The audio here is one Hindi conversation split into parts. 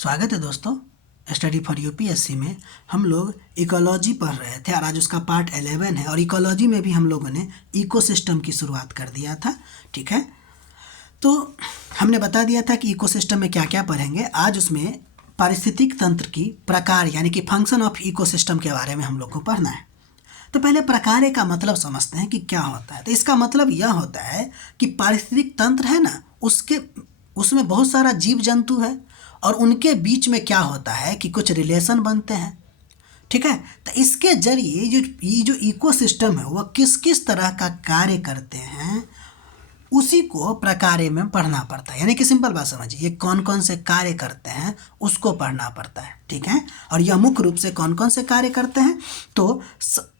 स्वागत है दोस्तों। स्टडी फॉर यूपीएससी में हम लोग इकोलॉजी पढ़ रहे थे और आज उसका पार्ट 11 है और इकोलॉजी में भी हम लोगों ने इकोसिस्टम की शुरुआत कर दिया था। ठीक है, तो हमने बता दिया था कि इकोसिस्टम में क्या क्या पढ़ेंगे। आज उसमें पारिस्थितिक तंत्र की प्रकार यानी कि फंक्शन ऑफ इकोसिस्टम के बारे में हम लोग को पढ़ना है। तो पहले प्रकार का मतलब समझते हैं कि क्या होता है। तो इसका मतलब यह होता है कि पारिस्थितिक तंत्र है ना, उसमें बहुत सारा जीव जंतु है और उनके बीच में क्या होता है कि कुछ रिलेशन बनते हैं। ठीक है, तो इसके जरिए ये जो इकोसिस्टम है वह किस किस तरह का कार्य करते हैं उसी को प्रकार्य में पढ़ना पड़ता है। यानी कि सिंपल बात समझिए, ये कौन कौन से कार्य करते हैं उसको पढ़ना पड़ता है। ठीक है, और यह मुख्य रूप से कौन कौन से कार्य करते हैं, तो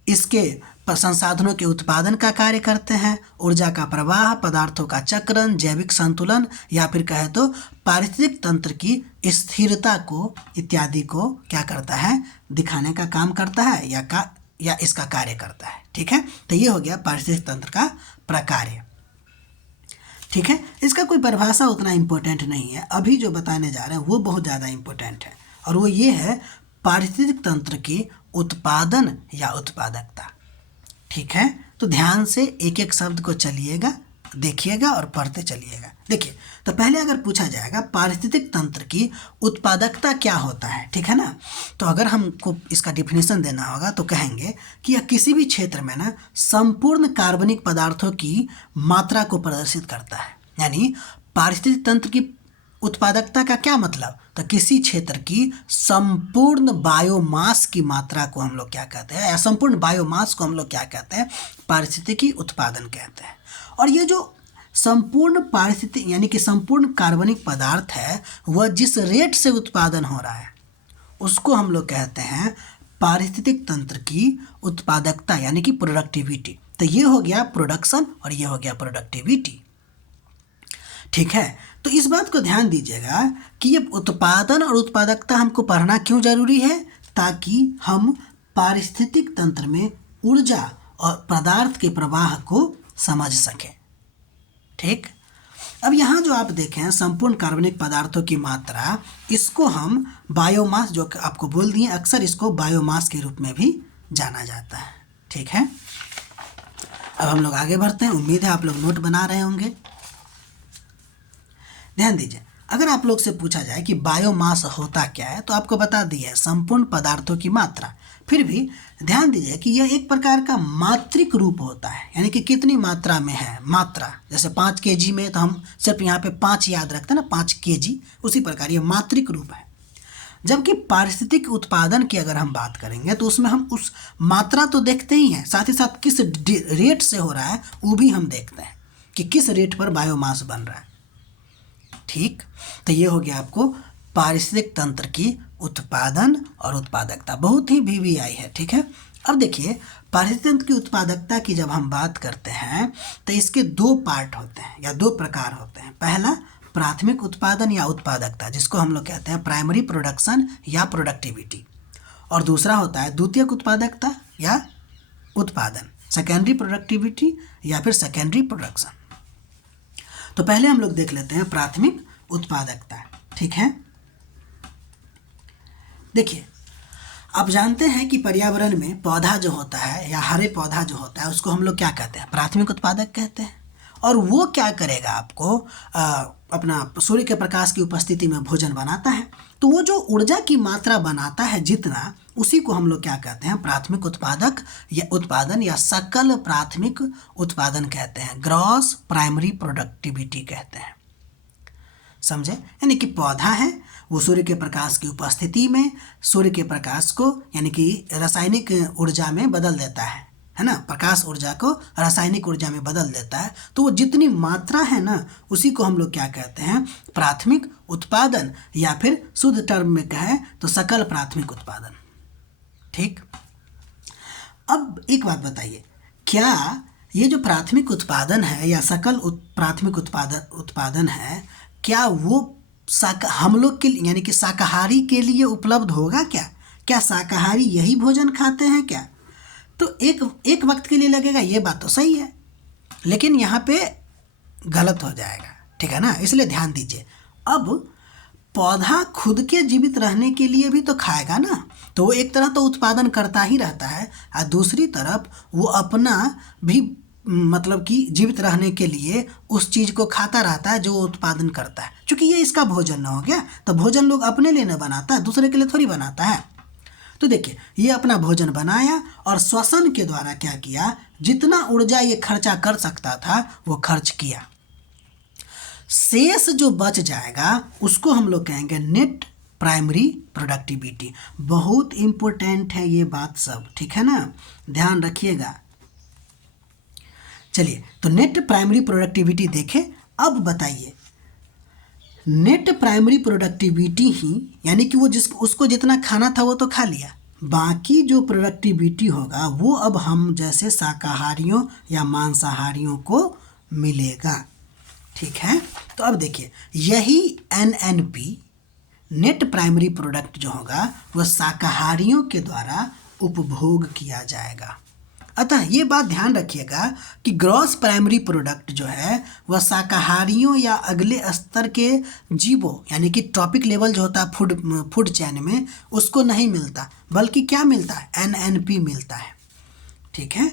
इसके संसाधनों के उत्पादन का कार्य करते हैं, ऊर्जा का प्रवाह, पदार्थों का चक्रण, जैविक संतुलन या फिर कहे तो पारिस्थितिक तंत्र की स्थिरता को इत्यादि को क्या करता है, दिखाने का काम करता है या इसका कार्य करता है। ठीक है, तो ये हो गया पारिस्थितिक तंत्र का प्रकार्य। ठीक है, इसका कोई परिभाषा उतना इम्पोर्टेंट नहीं है, अभी जो बताने जा रहे हैं वो बहुत ज़्यादा इम्पोर्टेंट है और वो ये है पारिस्थितिक तंत्र की उत्पादन या उत्पादकता। ठीक है, तो ध्यान से एक एक शब्द को चलिएगा, देखिएगा और पढ़ते चलिएगा। देखिए, तो पहले अगर पूछा जाएगा पारिस्थितिक तंत्र की उत्पादकता क्या होता है, ठीक है ना, तो अगर हमको इसका डिफिनीशन देना होगा तो कहेंगे कि यह किसी भी क्षेत्र में ना संपूर्ण कार्बनिक पदार्थों की मात्रा को प्रदर्शित करता है। यानी पारिस्थितिक तंत्र की उत्पादकता का क्या मतलब, तो किसी क्षेत्र की संपूर्ण बायोमास की मात्रा को हम लोग क्या कहते हैं, या संपूर्ण बायोमास को हम लोग क्या कहते हैं, पारिस्थितिकी उत्पादन कहते हैं। और ये जो संपूर्ण पारिस्थितिक यानी कि संपूर्ण कार्बनिक पदार्थ है वह जिस रेट से उत्पादन हो रहा है उसको हम लोग कहते हैं पारिस्थितिक तंत्र की उत्पादकता यानी कि प्रोडक्टिविटी। तो ये हो गया प्रोडक्शन और ये हो गया प्रोडक्टिविटी। ठीक है, तो इस बात को ध्यान दीजिएगा कि ये उत्पादन और उत्पादकता हमको पढ़ना क्यों जरूरी है, ताकि हम पारिस्थितिक तंत्र में ऊर्जा और पदार्थ के प्रवाह को समझ सकें। ठीक, अब यहाँ जो आप देखें संपूर्ण कार्बनिक पदार्थों की मात्रा, इसको हम बायोमास जो आपको बोल दिए, अक्सर इसको बायोमास के रूप में भी जाना जाता है। ठीक है, अब हम लोग आगे बढ़ते हैं। उम्मीद है आप लोग नोट बना रहे होंगे। ध्यान दीजिए, अगर आप लोग से पूछा जाए कि बायोमास होता क्या है तो आपको बता दिया संपूर्ण पदार्थों की मात्रा। फिर भी ध्यान दीजिए कि यह एक प्रकार का मात्रिक रूप होता है, यानी कि कितनी मात्रा में है मात्रा। जैसे 5 kg में तो हम सिर्फ यहाँ पे 5 याद रखते हैं ना, 5 kg, उसी प्रकार ये मात्रिक रूप है। जबकि पारिस्थितिक उत्पादन की अगर हम बात करेंगे तो उसमें हम उस मात्रा तो देखते ही हैं, साथ ही साथ किस रेट से हो रहा है वो भी हम देखते हैं कि किस रेट पर बायोमास बन रहा है। ठीक, तो ये हो गया आपको पारिस्थितिक तंत्र की उत्पादन और उत्पादकता, बहुत ही VVI है। ठीक है, अब देखिए पारिस्थितिक तंत्र की उत्पादकता की जब हम बात करते हैं तो इसके 2 पार्ट होते हैं या 2 प्रकार होते हैं। पहला प्राथमिक उत्पादन या उत्पादकता, जिसको हम लोग कहते हैं प्राइमरी प्रोडक्शन या प्रोडक्टिविटी, और दूसरा होता है द्वितीयक उत्पादकता या उत्पादन, सेकेंडरी प्रोडक्टिविटी या फिर सेकेंडरी प्रोडक्शन। तो पहले हम लोग देख लेते हैं प्राथमिक उत्पादकता। ठीक है, देखिए आप जानते हैं कि पर्यावरण में पौधा जो होता है या हरे पौधा जो होता है उसको हम लोग क्या कहते हैं, प्राथमिक उत्पादक कहते हैं। और वो क्या करेगा, आपको अपना सूर्य के प्रकाश की उपस्थिति में भोजन बनाता है, तो वो जो ऊर्जा की मात्रा बनाता है जितना, उसी को हम लोग क्या कहते हैं, प्राथमिक उत्पादक या उत्पादन या सकल प्राथमिक उत्पादन कहते हैं, ग्रॉस प्राइमरी प्रोडक्टिविटी कहते हैं। समझे, यानी कि पौधा है वो सूर्य के प्रकाश की उपस्थिति में सूर्य के प्रकाश को यानी कि रासायनिक ऊर्जा में बदल देता है ना, प्रकाश ऊर्जा को रासायनिक ऊर्जा में बदल देता है। तो वो जितनी मात्रा है ना उसी को हम लोग क्या कहते हैं, प्राथमिक उत्पादन, या फिर शुद्ध टर्म में कहें तो सकल प्राथमिक उत्पादन। ठीक, अब एक बात बताइए, क्या ये जो प्राथमिक उत्पादन है या सकल प्राथमिक उत्पादन है, क्या वो हम लोग के यानी कि शाकाहारी के लिए उपलब्ध होगा क्या शाकाहारी यही भोजन खाते हैं क्या? तो एक वक्त के लिए लगेगा, ये बात तो सही है, लेकिन यहाँ पे गलत हो जाएगा। ठीक है ना, इसलिए ध्यान दीजिए। अब पौधा खुद के जीवित रहने के लिए भी तो खाएगा ना, तो वो एक तरह तो उत्पादन करता ही रहता है, और दूसरी तरफ वो अपना भी मतलब कि जीवित रहने के लिए उस चीज़ को खाता रहता है जो वो उत्पादन करता है। क्योंकि ये इसका भोजन न हो गया, तो भोजन लोग अपने लिए न बनाता है, दूसरे के लिए थोड़ी बनाता है। तो देखिए, ये अपना भोजन बनाया और श्वसन के द्वारा क्या किया, जितना ऊर्जा ये खर्चा कर सकता था वो खर्च किया। शेष जो बच जाएगा उसको हम लोग कहेंगे नेट प्राइमरी प्रोडक्टिविटी। बहुत इम्पोर्टेंट है ये बात सब, ठीक है ना, ध्यान रखिएगा। चलिए, तो नेट प्राइमरी प्रोडक्टिविटी देखें। अब बताइए, नेट प्राइमरी प्रोडक्टिविटी ही यानी कि वो उसको जितना खाना था वो तो खा लिया, बाकी जो प्रोडक्टिविटी होगा वो अब हम जैसे शाकाहारियों या मांसाहारियों को मिलेगा, ठीक है। तो अब देखिए, यही NNP नेट प्राइमरी प्रोडक्ट जो होगा वह शाकाहारियों के द्वारा उपभोग किया जाएगा। अतः ये बात ध्यान रखिएगा कि ग्रॉस प्राइमरी प्रोडक्ट जो है वह शाकाहारियों या अगले स्तर के जीवों यानी कि ट्रॉपिक लेवल जो होता है फूड चैन में, उसको नहीं मिलता, बल्कि क्या मिलता है, NNP मिलता है, ठीक है।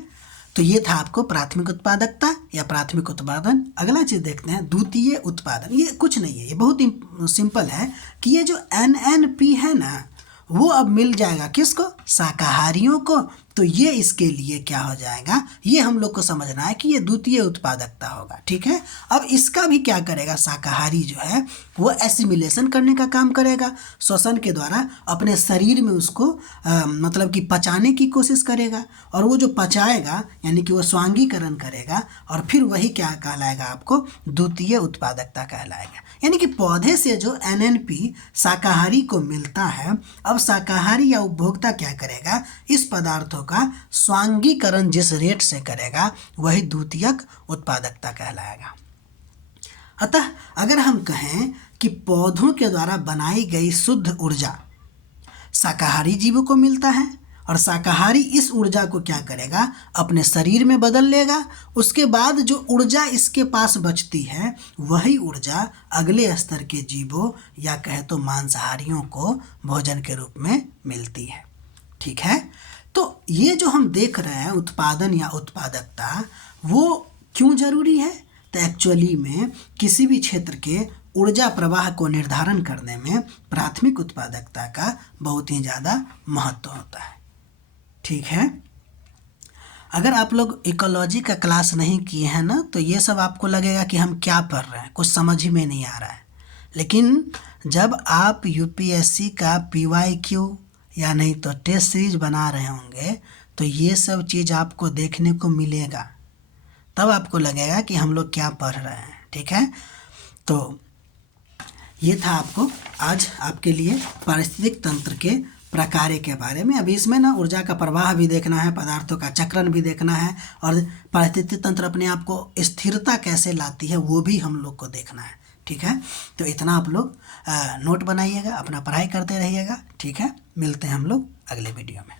तो ये था आपको प्राथमिक उत्पादकता या प्राथमिक उत्पादन। अगला चीज़ देखते हैं द्वितीय उत्पादन। ये कुछ नहीं है, ये बहुत सिंपल है कि ये जो NNP है ना वो अब मिल जाएगा किसको, शाकाहारियों को। तो ये इसके लिए क्या हो जाएगा, ये हम लोग को समझना है कि ये द्वितीय उत्पादकता होगा, ठीक है। अब इसका भी क्या करेगा, शाकाहारी जो है वो एसिमिलेशन करने का काम करेगा, श्वसन के द्वारा अपने शरीर में उसको मतलब कि पचाने की कोशिश करेगा, और वो जो पचाएगा यानी कि वो स्वांगीकरण करेगा, और फिर वही क्या कहलाएगा, आपको द्वितीय उत्पादकता कहलाएगा। यानी कि पौधे से जो NNP शाकाहारी को मिलता है, अब शाकाहारी या उपभोक्ता क्या करेगा, इस पदार्थों का स्वांगीकरण जिस रेट से करेगा वही द्वितीयक उत्पादकता कहलाएगा। अतः अगर हम कहें कि पौधों के द्वारा बनाई गई शुद्ध ऊर्जा शाकाहारी जीवों को मिलता है, और शाकाहारी इस ऊर्जा को क्या करेगा, अपने शरीर में बदल लेगा, उसके बाद जो ऊर्जा इसके पास बचती है वही ऊर्जा अगले स्तर के जीवों या कहे तो मांसाहारियों को भोजन के रूप में मिलती है, ठीक है। तो ये जो हम देख रहे हैं उत्पादन या उत्पादकता, वो क्यों जरूरी है, तो एक्चुअली में किसी भी क्षेत्र के ऊर्जा प्रवाह को निर्धारण करने में प्राथमिक उत्पादकता का बहुत ही ज़्यादा महत्व होता है, ठीक है। अगर आप लोग इकोलॉजी का क्लास नहीं किए हैं ना, तो ये सब आपको लगेगा कि हम क्या पढ़ रहे हैं, कुछ समझ ही में नहीं आ रहा है। लेकिन जब आप UPSC का PYQ या नहीं तो टेस्ट सीरीज बना रहे होंगे, तो ये सब चीज़ आपको देखने को मिलेगा, तब आपको लगेगा कि हम लोग क्या पढ़ रहे हैं, ठीक है। तो ये था आपको आज आपके लिए पारिस्थितिक तंत्र के प्रकार्य के बारे में। अभी इसमें ना ऊर्जा का प्रवाह भी देखना है, पदार्थों का चक्रण भी देखना है, और पारिस्थितिक तंत्र अपने आप को स्थिरता कैसे लाती है वो भी हम लोग को देखना है, ठीक है। तो इतना आप लोग नोट बनाइएगा, अपना पढ़ाई करते रहिएगा, ठीक है। मिलते हैं हम लोग अगले वीडियो में।